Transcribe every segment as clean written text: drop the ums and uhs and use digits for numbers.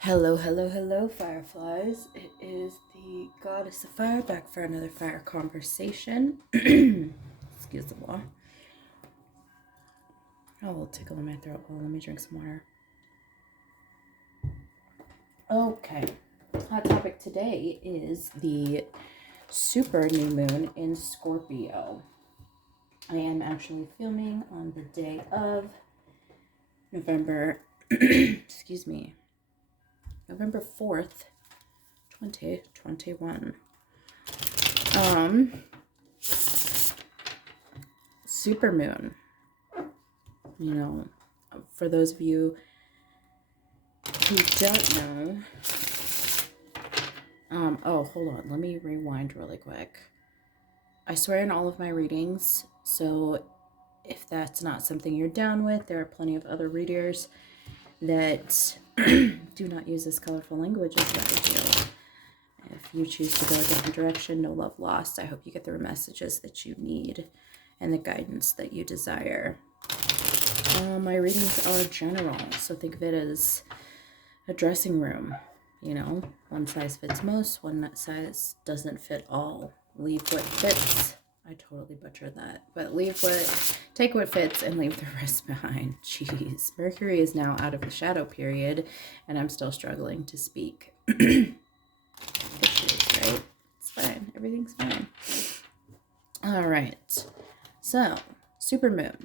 Hello, hello, hello, fireflies. It is the goddess of fire back for another fire conversation. Excuse the law. Oh, a little tickle in my throat. Well, let me drink some water. Okay. Hot topic today is the super new moon in Scorpio. I am actually filming on the day of November, excuse me, November 4th, 2021. Supermoon. You know, for those of you who don't know, oh, hold on, let me rewind really quick. I swear in all of my readings, so if that's not something you're down with, there are plenty of other readers that do not use this colorful language as I do. If you choose to go a different direction, no love lost. I hope you get the messages that you need and the guidance that you desire. My readings are general, so think of it as a dressing room. You know, one size fits most, one size doesn't fit all. Leave what fits. I totally butchered that. But take what fits and leave the rest behind. Jeez. Mercury is now out of the shadow period, and I'm still struggling to speak. Right? It's fine. Everything's fine. All right. So, supermoon.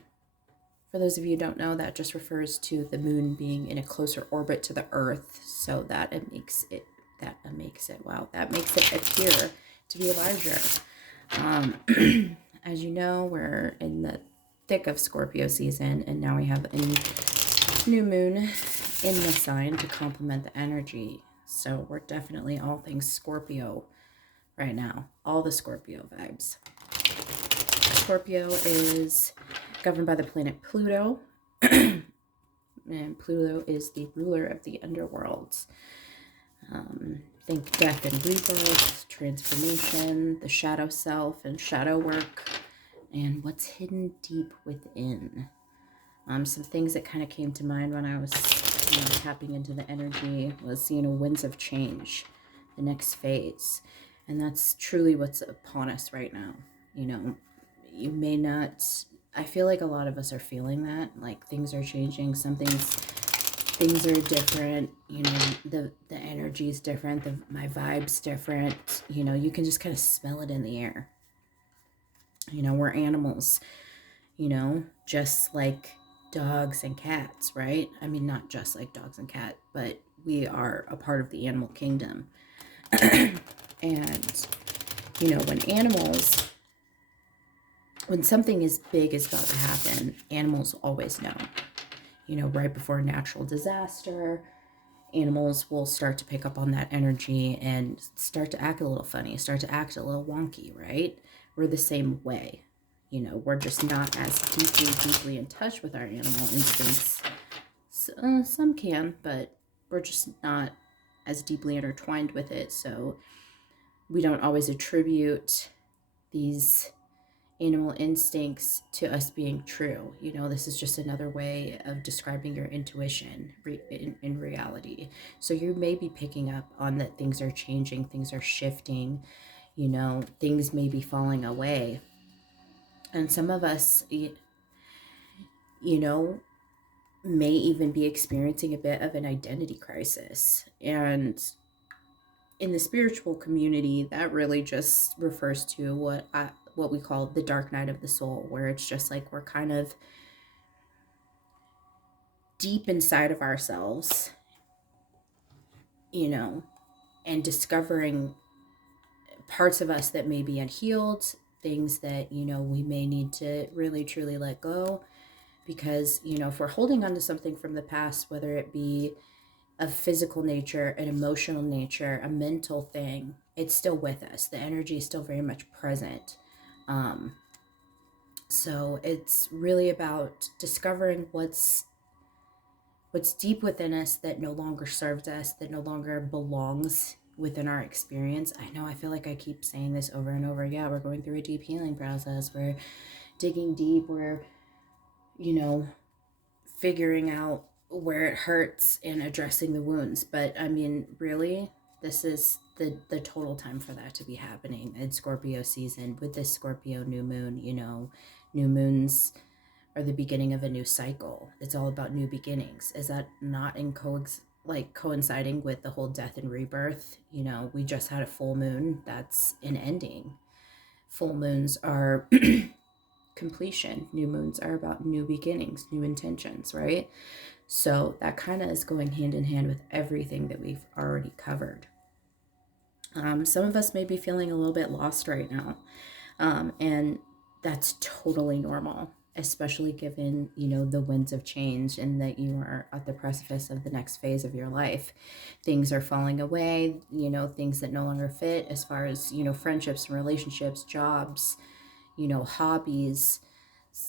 For those of you who don't know, that just refers to the moon being in a closer orbit to the Earth, so that makes it appear to be larger. As you know, we're in the thick of Scorpio season, and now we have a new moon in the sign to complement the energy. So we're definitely all things Scorpio right now, all the Scorpio vibes. Scorpio is governed by the planet Pluto, and Pluto is the ruler of the underworld. Think death and rebirth, transformation, the shadow self and shadow work, and what's hidden deep within. Some things that kind of came to mind when I was tapping into the energy was, winds of change, the next phase. And that's truly what's upon us right now. You may not, I feel like a lot of us are feeling that, like things are changing, things are different, the energy is different, my vibe's different, you can just kind of smell it in the air. We're animals, just like dogs and cats, right? I mean, not just like dogs and cats, but we are a part of the animal kingdom. And, when something is big is about to happen, animals always know. Right before a natural disaster, animals will start to pick up on that energy and start to act a little funny, start to act a little wonky, right? We're the same way. We're just not as deeply in touch with our animal instincts. Some can, but we're just not as deeply intertwined with it. So we don't always attribute these animal instincts to us being true. This is just another way of describing your intuition in reality. So you may be picking up on that things are changing, things are shifting, things may be falling away. And some of us, may even be experiencing a bit of an identity crisis. And in the spiritual community, that really just refers to what we call the dark night of the soul, where it's just like we're kind of deep inside of ourselves, and discovering parts of us that may be unhealed, things that, we may need to really truly let go. Because, if we're holding on to something from the past, whether it be a physical nature, an emotional nature, a mental thing, it's still with us. The energy is still very much present. So it's really about discovering what's deep within us that no longer serves us, that no longer belongs within our experience. I know I feel like I keep saying this over and over. Yeah, we're going through a deep healing process. We're digging deep. We're, figuring out where it hurts and addressing the wounds. But I mean, really, this is the total time for that to be happening in Scorpio season with this Scorpio new moon. You know, new moons are the beginning of a new cycle. It's all about new beginnings. Is that not in coinciding with the whole death and rebirth? You know, we just had a full moon. That's an ending. Full moons are completion. New moons are about new beginnings, new intentions, right? So that kind of is going hand in hand with everything that we've already covered. Some of us may be feeling a little bit lost right now, and that's totally normal, especially given, you know, the winds of change and that you are at the precipice of the next phase of your life. Things are falling away, you know, things that no longer fit as far as, you know, friendships and relationships, jobs, you know, hobbies,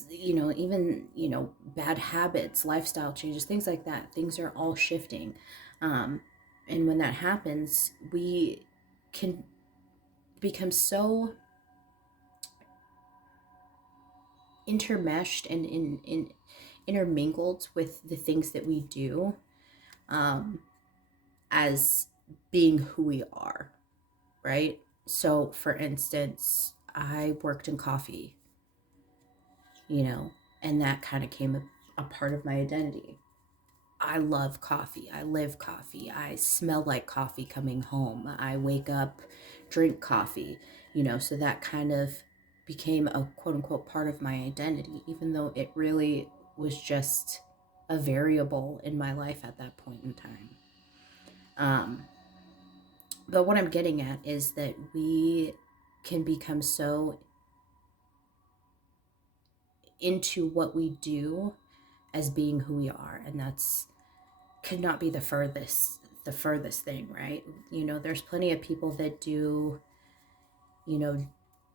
you know, even, you know, bad habits, lifestyle changes, things like that. Things are all shifting. Um, and when that happens, we can become so intermeshed and intermingled with the things that we do, um, as being who we are, right? So, for instance, I worked in coffee, you know, and that kind of came a part of my identity. I love coffee. I live coffee. I smell like coffee coming home. I wake up, drink coffee, you know, so that kind of became a quote unquote part of my identity, even though it really was just a variable in my life at that point in time. Um, but what I'm getting at is that we can become so into what we do as being who we are, and that's could not be the furthest thing, right? You know, there's plenty of people that do, you know,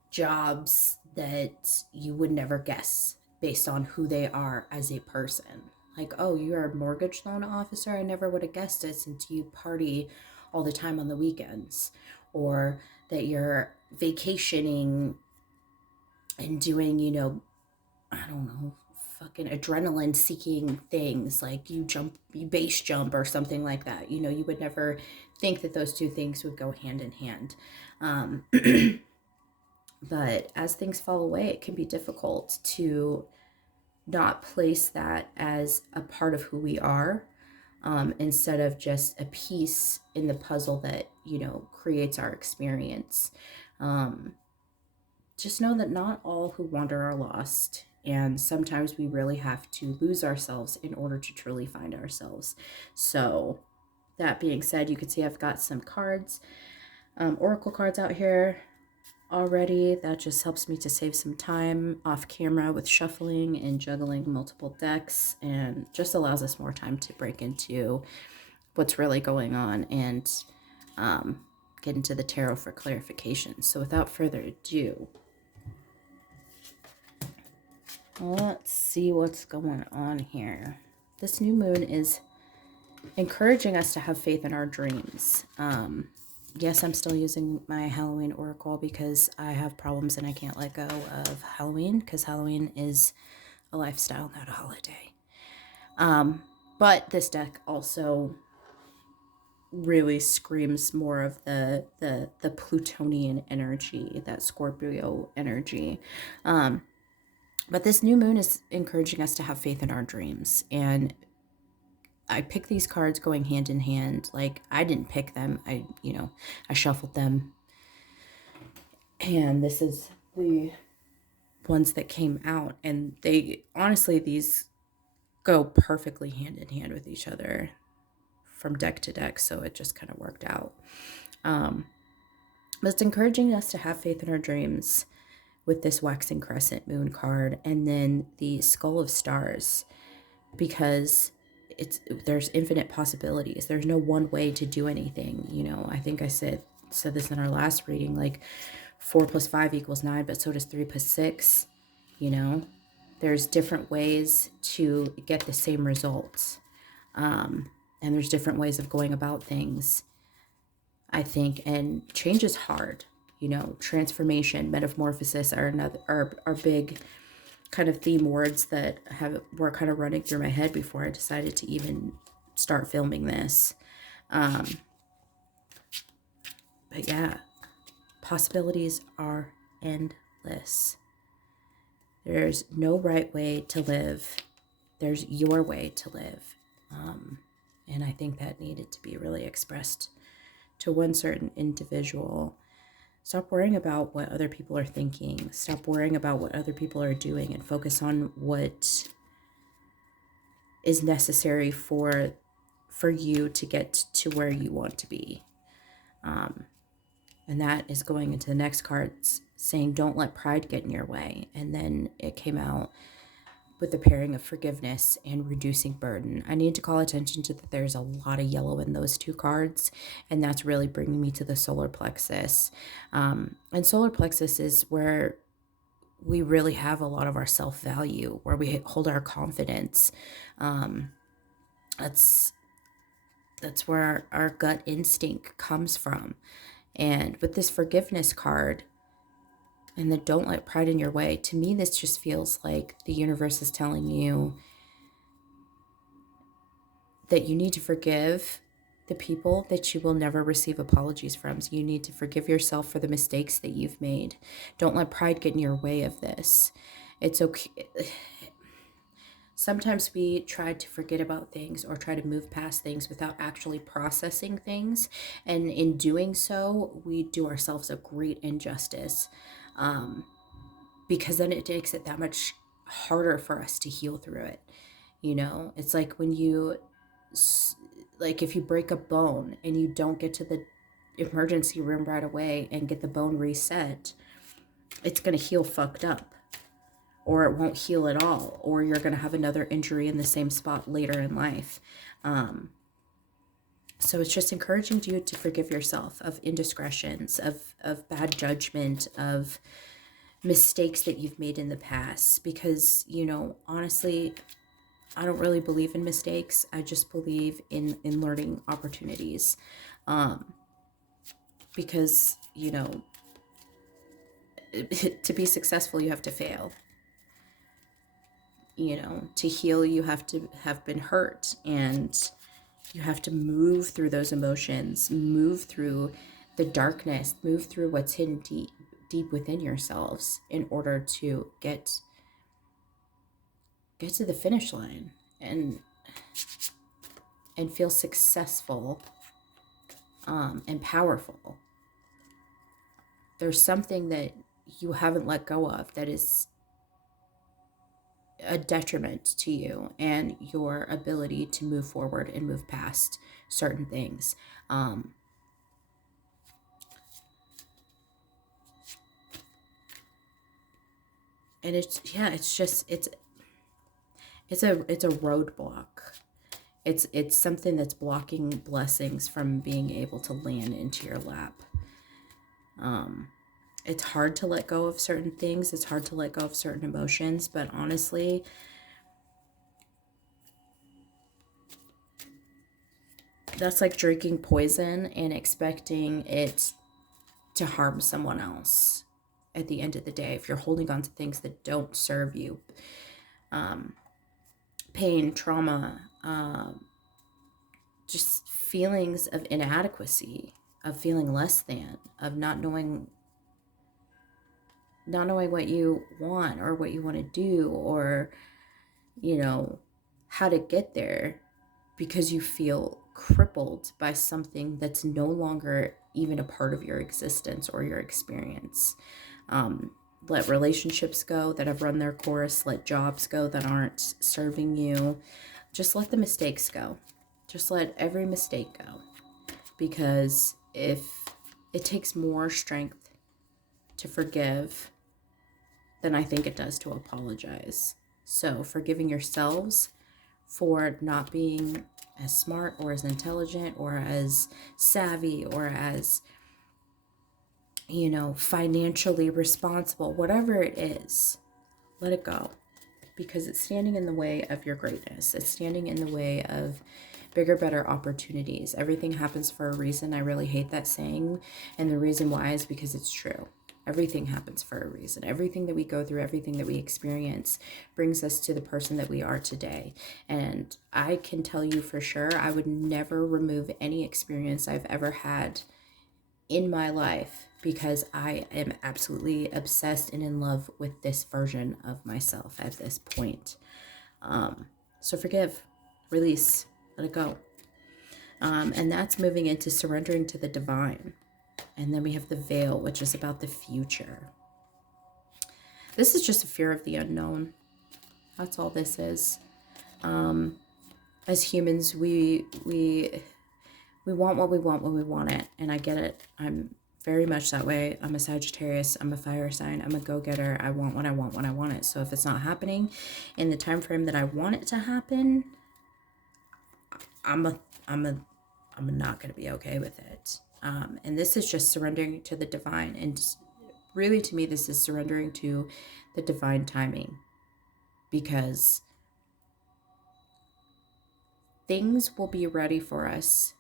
jobs that you would never guess based on who they are as a person. Like, oh, you're a mortgage loan officer. I never would have guessed it since you party all the time on the weekends. Or that you're vacationing and doing, you know, I don't know, fucking adrenaline seeking things like you base jump or something like that. You know, you would never think that those two things would go hand in hand. Um, but as things fall away, it can be difficult to not place that as a part of who we are, instead of just a piece in the puzzle that, you know, creates our experience. Um, just know that not all who wander are lost. And sometimes we really have to lose ourselves in order to truly find ourselves. So, that being said, you can see I've got some cards, oracle cards out here already. That just helps me to save some time off camera with shuffling and juggling multiple decks, and just allows us more time to break into what's really going on and get into the tarot for clarification. So, without further ado, let's see what's going on here. This new moon is encouraging us to have faith in our dreams. Yes, I'm still using my Halloween oracle because I have problems and I can't let go of Halloween, because Halloween is a lifestyle, not a holiday. But this deck also really screams more of the Plutonian energy, that Scorpio energy. But this new moon is encouraging us to have faith in our dreams. And I picked these cards going hand in hand. Like, I didn't pick them. I shuffled them. And this is the ones that came out. And they, honestly, these go perfectly hand in hand with each other from deck to deck. So it just kind of worked out. But it's encouraging us to have faith in our dreams with this waxing crescent moon card, and then the skull of stars, because there's infinite possibilities. There's no one way to do anything. You know, I think I said this in our last reading, like 4 + 5 = 9, but so does 3 + 6. You know, there's different ways to get the same results, and there's different ways of going about things, I think. And change is hard. You know, transformation, metamorphosis are big kind of theme words that were kind of running through my head before I decided to even start filming this. But yeah, possibilities are endless. There's no right way to live. There's your way to live. And I think that needed to be really expressed to one certain individual. Stop worrying about what other people are thinking. Stop worrying about what other people are doing and focus on what is necessary for you to get to where you want to be. And that is going into the next cards saying, don't let pride get in your way. And then it came out with the pairing of forgiveness and reducing burden. I need to call attention to that there's a lot of yellow in those two cards, and that's really bringing me to the solar plexus. And solar plexus is where we really have a lot of our self-value, where we hold our confidence. That's where our gut instinct comes from. And with this forgiveness card and the don't let pride in your way, to me, this just feels like the universe is telling you that you need to forgive the people that you will never receive apologies from. So you need to forgive yourself for the mistakes that you've made. Don't let pride get in your way of this. It's okay. Sometimes we try to forget about things or try to move past things without actually processing things. And in doing so, we do ourselves a great injustice, because then it makes it that much harder for us to heal through it. You know, it's like when if you break a bone and you don't get to the emergency room right away and get the bone reset, it's going to heal fucked up. Or it won't heal at all, or you're going to have another injury in the same spot later in life. So it's just encouraging you to forgive yourself of indiscretions, of bad judgment, of mistakes that you've made in the past. Because, honestly, I don't really believe in mistakes. I just believe in learning opportunities. Because, to be successful, you have to fail. To heal, you have to have been hurt, and you have to move through those emotions, move through the darkness, move through what's hidden deep within yourselves in order to get to the finish line and feel successful, and powerful. There's something that you haven't let go of that is a detriment to you and your ability to move forward and move past certain things. And it's a roadblock. It's something that's blocking blessings from being able to land into your lap. It's hard to let go of certain things. It's hard to let go of certain emotions, but honestly, that's like drinking poison and expecting it to harm someone else at the end of the day. If you're holding on to things that don't serve you, pain, trauma, just feelings of inadequacy, of feeling less than, of not knowing what you want or what you want to do, or how to get there, because you feel crippled by something that's no longer even a part of your existence or your experience. Let relationships go that have run their course. Let jobs go that aren't serving you. Just let the mistakes go. Just let every mistake go. Because if it takes more strength to forgive than I think it does to apologize. So forgiving yourselves for not being as smart or as intelligent or as savvy or as, financially responsible, whatever it is, let it go, because it's standing in the way of your greatness. It's standing in the way of bigger, better opportunities. Everything happens for a reason. I really hate that saying. And the reason why is because it's true. Everything happens for a reason. Everything that we go through, everything that we experience brings us to the person that we are today. And I can tell you for sure, I would never remove any experience I've ever had in my life because I am absolutely obsessed and in love with this version of myself at this point. So forgive, release, let it go. And that's moving into surrendering to the divine. And then we have the veil, which is about the future. This is just a fear of the unknown. That's all this is. As humans, we want what we want when we want it. And I get it. I'm very much that way. I'm a Sagittarius. I'm a fire sign. I'm a go-getter. I want what I want when I want it. So if it's not happening in the time frame that I want it to happen, I'm not going to be okay with it. And this is just surrendering to the divine. And really, to me, this is surrendering to the divine timing, because things will be ready for us.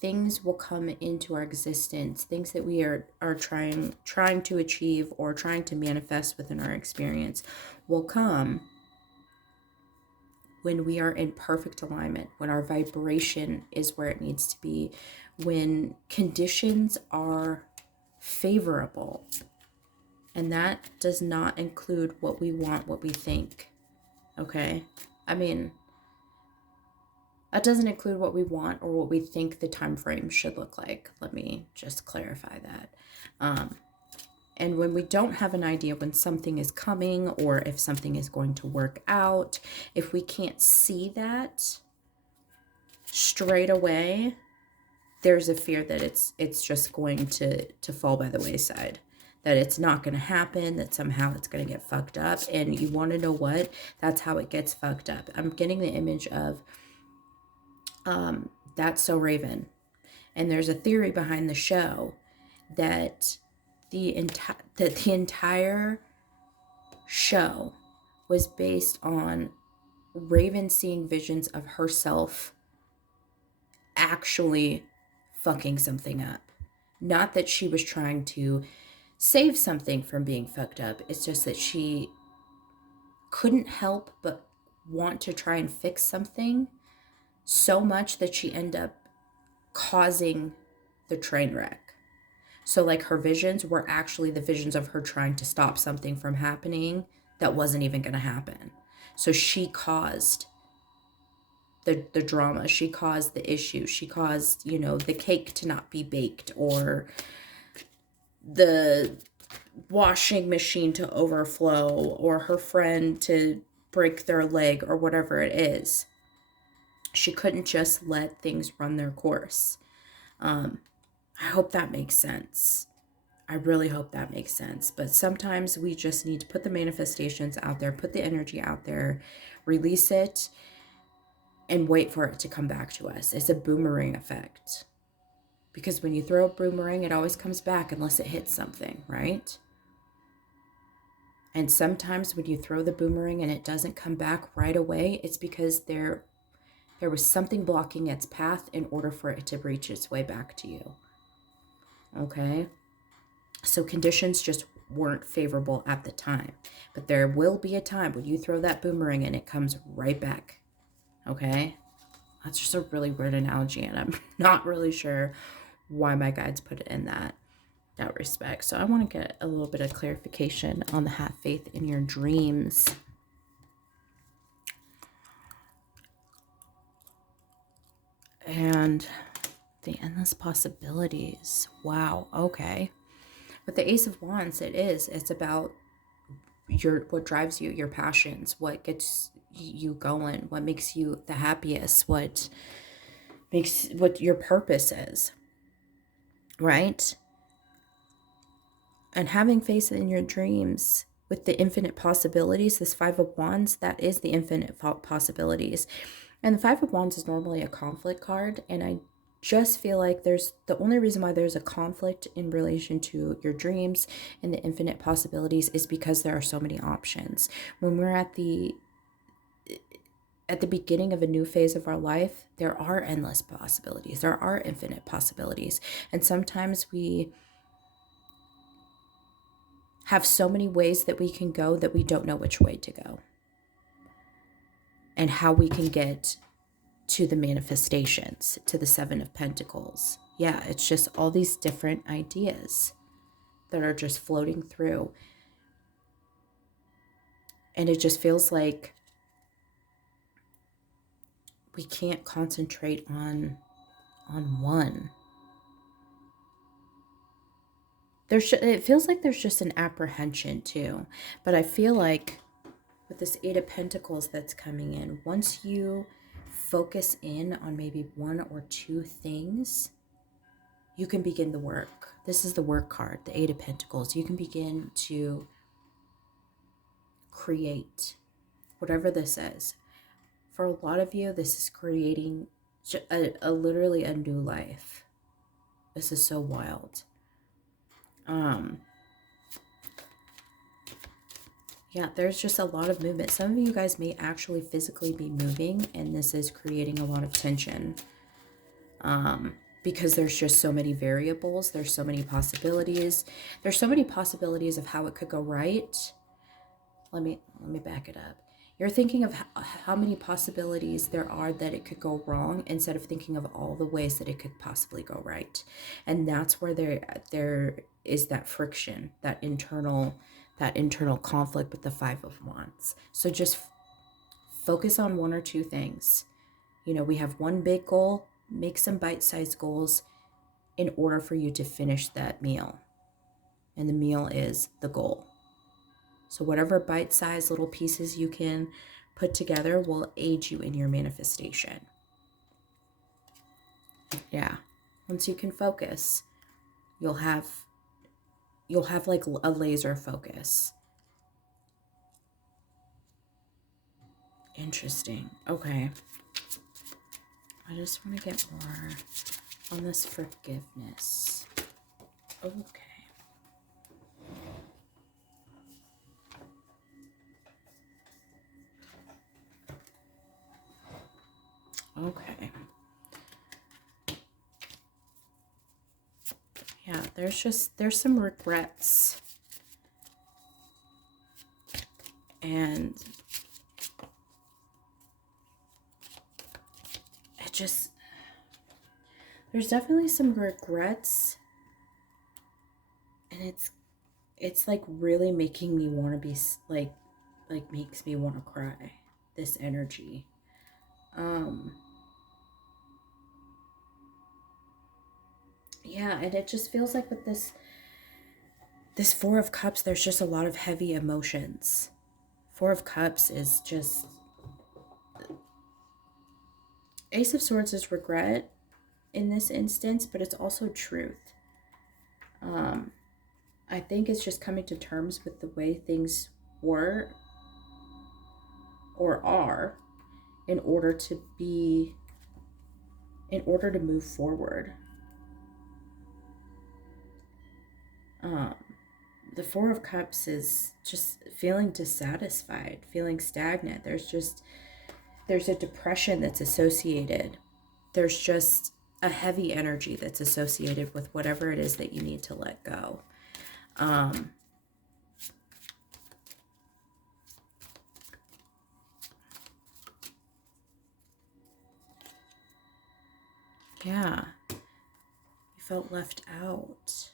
Things will come into our existence. Things that we are trying to achieve or trying to manifest within our experience will come when we are in perfect alignment, when our vibration is where it needs to be, when conditions are favorable. And that does not include what we want, what we think. Okay? I mean, that doesn't include what we want or what we think the time frame should look like. Let me just clarify that. And when we don't have an idea when something is coming or if something is going to work out, if we can't see that straight away, there's a fear that it's just going to fall by the wayside, that it's not going to happen, that somehow it's going to get fucked up. And you want to know what? That's how it gets fucked up. I'm getting the image of That's So Raven. And there's a theory behind the show that the entire show was based on Raven seeing visions of herself actually fucking something up. Not that she was trying to save something from being fucked up. It's just that she couldn't help but want to try and fix something so much that she ended up causing the train wreck. So like her visions were actually the visions of her trying to stop something from happening that wasn't even going to happen. So she caused the drama. She caused the issue. She caused, the cake to not be baked or the washing machine to overflow or her friend to break their leg or whatever it is. She couldn't just let things run their course. I hope that makes sense. I really hope that makes sense. But sometimes we just need to put the manifestations out there, put the energy out there, release it, and wait for it to come back to us. It's a boomerang effect. Because when you throw a boomerang, it always comes back unless it hits something, right? And sometimes when you throw the boomerang and it doesn't come back right away, it's because there was something blocking its path in order for it to reach its way back to you. Okay? So conditions just weren't favorable at the time. But there will be a time when you throw that boomerang and it comes right back. Okay? That's just a really weird analogy, and I'm not really sure why my guides put it in that respect. So I want to get a little bit of clarification on the have faith in your dreams. And the endless possibilities. Wow. Okay. With the Ace of Wands, it's about what drives you, your passions, what gets you going, what makes you the happiest, what your purpose is, right? And having faith in your dreams with the infinite possibilities, this Five of Wands, that is the infinite possibilities. And the Five of Wands is normally a conflict card, and I just feel like the only reason why there's a conflict in relation to your dreams and the infinite possibilities is because there are so many options. When we're at the beginning of a new phase of our life, there are endless possibilities. There are infinite possibilities. And sometimes we have so many ways that we can go that we don't know which way to go, and how we can get to the manifestations, to the Seven of Pentacles. Yeah, it's just all these different ideas that are just floating through. And it just feels like we can't concentrate on one. It feels like there's just an apprehension too. But I feel like with this Eight of Pentacles that's coming in, once you focus in on maybe one or two things, you can begin the work. This is the work card, the Eight of Pentacles. You can begin to create whatever this is. For a lot of you, this is creating literally a new life. This is so wild. Yeah, there's just a lot of movement. Some of you guys may actually physically be moving, and this is creating a lot of tension. Because there's just so many variables. There's so many possibilities. There's so many possibilities of how it could go right. Let me back it up. You're thinking of how many possibilities there are that it could go wrong, instead of thinking of all the ways that it could possibly go right. And that's where there is that friction, that internal conflict with the Five of Wands. So just focus on one or two things. You know, we have one big goal. Make some bite-sized goals in order for you to finish that meal. And the meal is the goal. So whatever bite-sized little pieces you can put together will aid you in your manifestation. Yeah. Once you can focus, you'll have like a laser focus. Interesting. Okay. I just want to get more on this forgiveness. Okay. Okay. Yeah, there's some regrets. And there's definitely some regrets. And it's like really making me want to be like makes me want to cry, this energy. Yeah, and it just feels like with this Four of Cups, there's just a lot of heavy emotions. Four of Cups is just, Ace of Swords is regret in this instance, but it's also truth. I think it's just coming to terms with the way things were or are in order to move forward. The Four of Cups is just feeling dissatisfied, feeling stagnant. There's a depression that's associated. There's just a heavy energy that's associated with whatever it is that you need to let go. Yeah. You felt left out.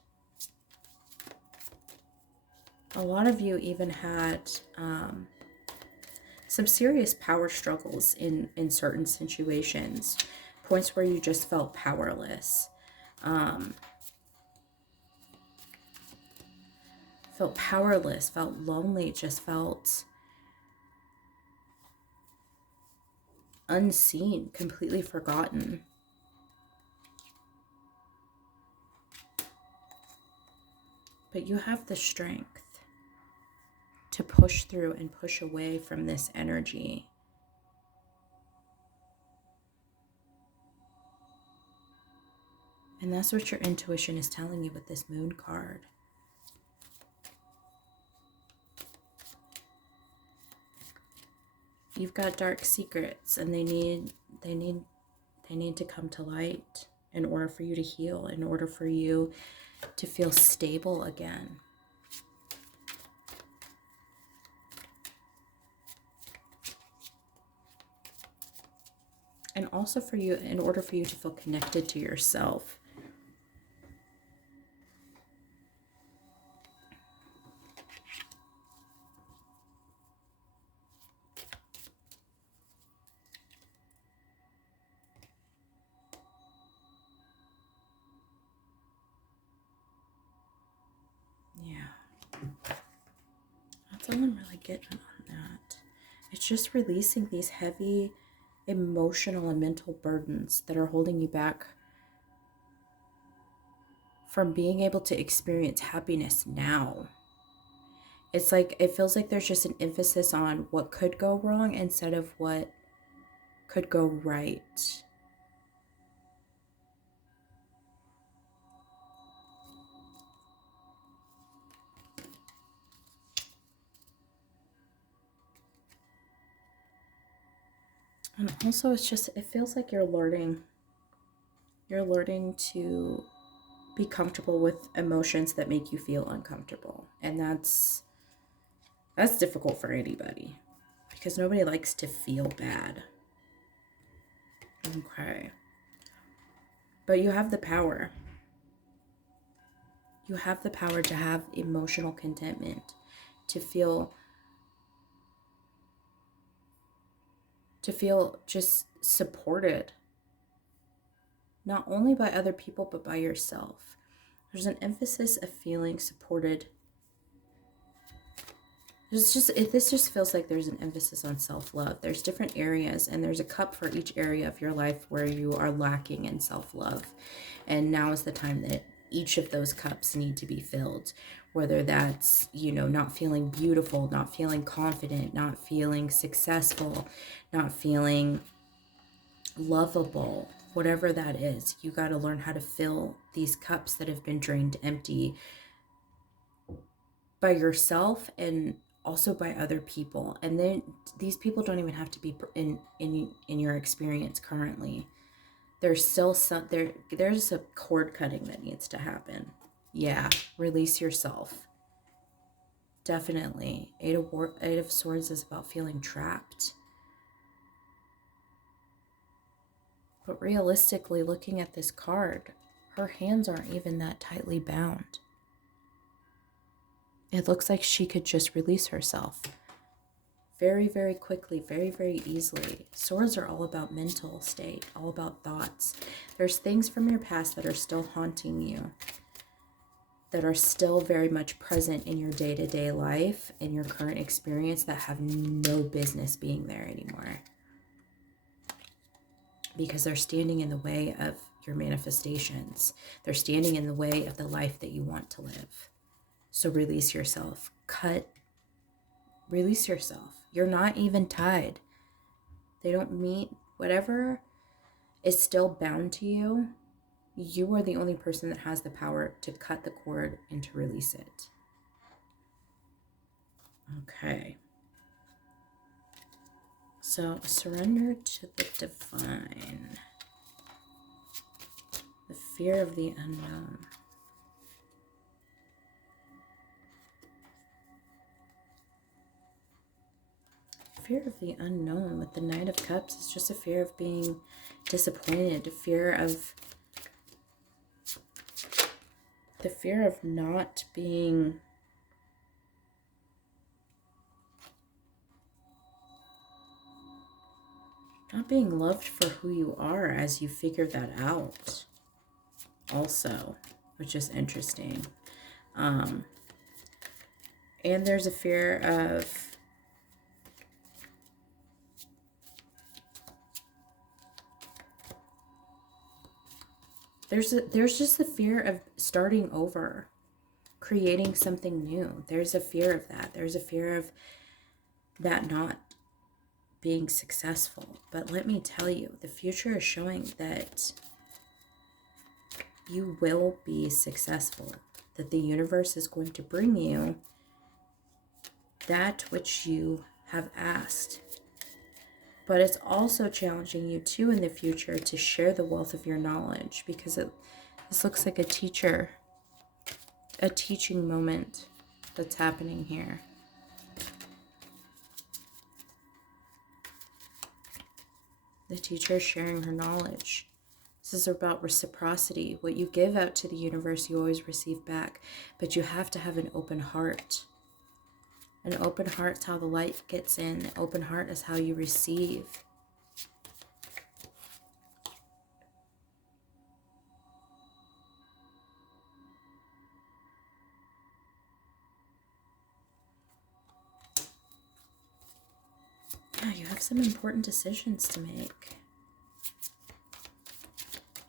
A lot of you even had some serious power struggles in certain situations. Points where you just felt powerless. Felt powerless, felt lonely, just felt unseen, completely forgotten. But you have the strength to push through and push away from this energy. And that's what your intuition is telling you with this Moon card. You've got dark secrets, and they need to come to light in order for you to heal, in order for you to feel stable again. And also for you, in order for you to feel connected to yourself. Yeah. That's all I'm really getting on that. It's just releasing these heavy emotional and mental burdens that are holding you back from being able to experience happiness now. It's like, it feels like there's just an emphasis on what could go wrong instead of what could go right. And also it's just, it feels like you're learning to be comfortable with emotions that make you feel uncomfortable. And that's difficult for anybody because nobody likes to feel bad. Okay. But you have the power. You have the power to have emotional contentment, to feel just supported, not only by other people, but by yourself. There's an emphasis of feeling supported. This just feels like there's an emphasis on self-love. There's different areas, and there's a cup for each area of your life where you are lacking in self-love. And now is the time that each of those cups need to be filled. Whether that's, not feeling beautiful, not feeling confident, not feeling successful, not feeling lovable, whatever that is, you got to learn how to fill these cups that have been drained empty by yourself and also by other people. And then these people don't even have to be in your experience currently. There's still there's a cord cutting that needs to happen. Yeah, release yourself. Definitely. Eight of Swords is about feeling trapped. But realistically, looking at this card, her hands aren't even that tightly bound. It looks like she could just release herself very, very quickly, very, very easily. Swords are all about mental state, all about thoughts. There's things from your past that are still haunting you, that are still very much present in your day-to-day life, in your current experience, that have no business being there anymore. Because they're standing in the way of your manifestations. They're standing in the way of the life that you want to live. So release yourself. Release yourself. You're not even tied. They don't meet. Whatever is still bound to you, you are the only person that has the power to cut the cord and to release it. Okay. So surrender to the divine. The fear of the unknown. Fear of the unknown with the Knight of Cups is just a fear of being disappointed, a fear of not being loved for who you are as you figure that out also, which is interesting. And there's a fear of there's just the fear of starting over, creating something new. There's a fear of that. There's a fear of that not being successful. But let me tell you, the future is showing that you will be successful, that the universe is going to bring you that which you have asked. But it's also challenging you too in the future to share the wealth of your knowledge, because this looks like a teaching moment that's happening here. The teacher is sharing her knowledge. This is about reciprocity. What you give out to the universe, you always receive back. But you have to have an open heart. An open heart's how the light gets in. An open heart is how you receive. Yeah, you have some important decisions to make.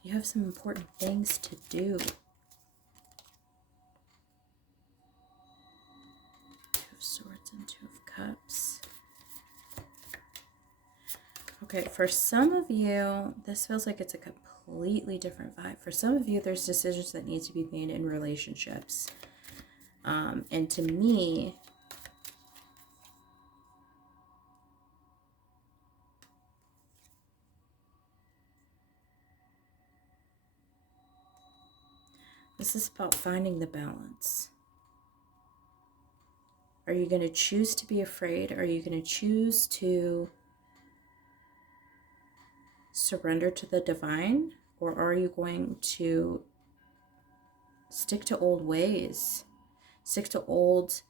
You have some important things to do. Two of Swords and Two of Cups. Okay, for some of you, this feels like it's a completely different vibe. For some of you, there's decisions that need to be made in relationships. And to me, this is about finding the balance. Are you going to choose to be afraid? Are you going to choose to surrender to the divine? Or are you going to stick to old ways? Stick to old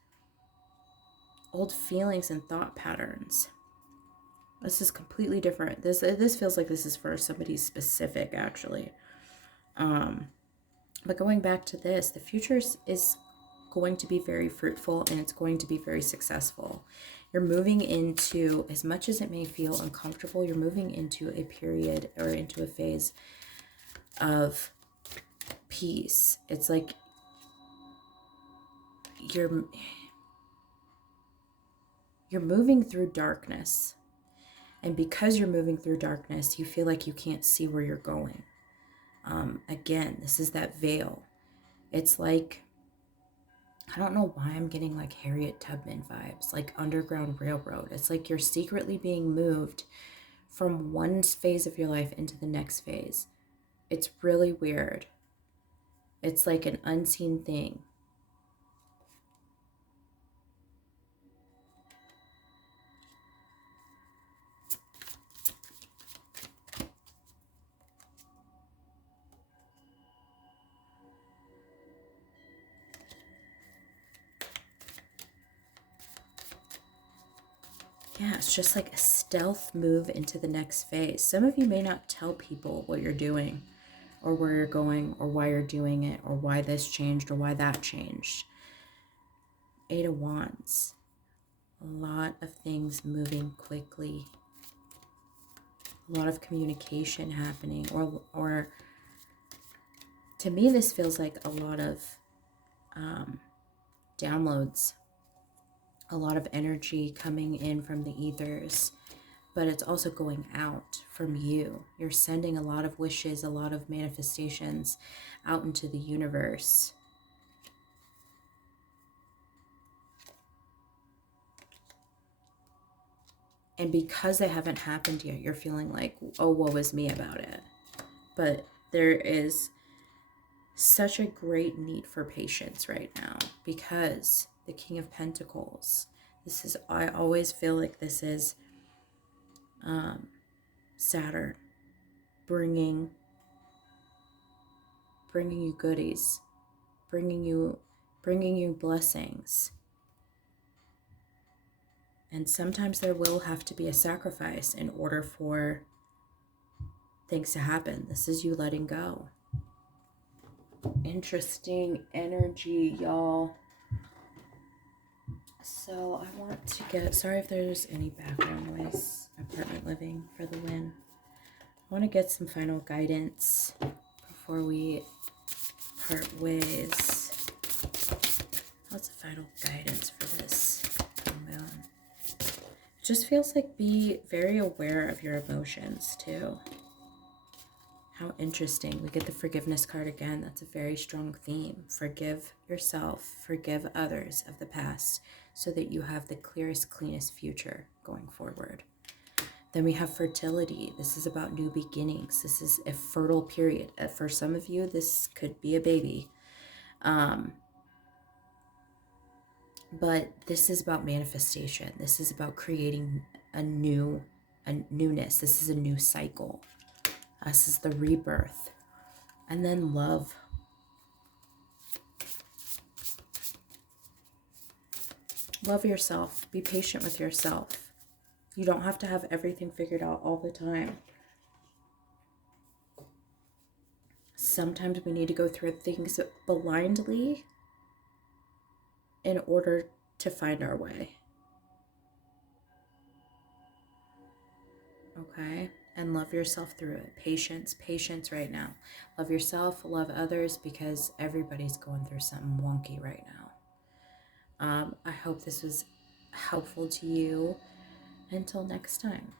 feelings and thought patterns? This is completely different. This feels like this is for somebody specific, actually. But going back to this, the future is going to be very fruitful and it's going to be very successful. You're moving into, as much as it may feel uncomfortable, you're moving into a period or into a phase of peace. It's like you're moving through darkness. And because you're moving through darkness, you feel like you can't see where you're going. Again, this is that veil. It's like, I don't know why I'm getting like Harriet Tubman vibes, like Underground Railroad. It's like you're secretly being moved from one phase of your life into the next phase. It's really weird. It's like an unseen thing. Yeah, it's just like a stealth move into the next phase. Some of you may not tell people what you're doing or where you're going or why you're doing it or why this changed or why that changed. Eight of Wands. A lot of things moving quickly. A lot of communication happening. Or to me, this feels like a lot of downloads. A lot of energy coming in from the ethers, but it's also going out from you. You're sending a lot of wishes, a lot of manifestations out into the universe. And because they haven't happened yet, you're feeling like, oh, woe is me about it. But there is such a great need for patience right now because the King of Pentacles, this is, I always feel like this is Saturn bringing you goodies, bringing you blessings. And sometimes there will have to be a sacrifice in order for things to happen. This is you letting go. Interesting energy, y'all. So I want to get, sorry if there's any background noise, apartment living for the win. I want to get some final guidance before we part ways. What's the final guidance for this moon? It just feels like be very aware of your emotions too. How interesting. We get the forgiveness card again. That's a very strong theme. Forgive yourself, forgive others of the past so that you have the clearest, cleanest future going forward. Then we have fertility. This is about new beginnings. This is a fertile period. For some of you, this could be a baby. But this is about manifestation. This is about creating a new a newness. This is a new cycle. This is the rebirth. And then love. Love yourself. Be patient with yourself. You don't have to have everything figured out all the time. Sometimes we need to go through things blindly in order to find our way. Okay? And love yourself through it. Patience, patience right now. Love yourself, love others, because everybody's going through something wonky right now. I hope this was helpful to you. Until next time.